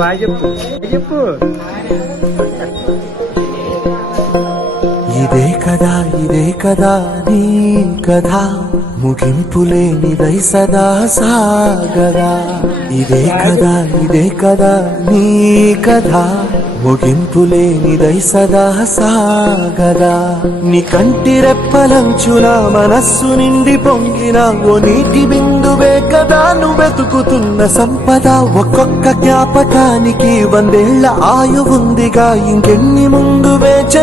Bye చెప్పు చెప్పు. ఇదే కదా నీ కథ, ముగింపులేనిదై సదా సాగదా. ఇదే కదా నీ కథ, ముగింపులేనిదై సదా సాగదా. నీ కంటి రెప్పలంచున మనస్సు నిండి పొంగిన ఓ నీటి బిందువే కదా నువ్వెతుకుతున్న సంపద. ఒక్కొక్క జ్ఞాపకానికి 100 ఏళ్ల ఆయువుందిగా, ఇంకెన్ని ముందు వేచ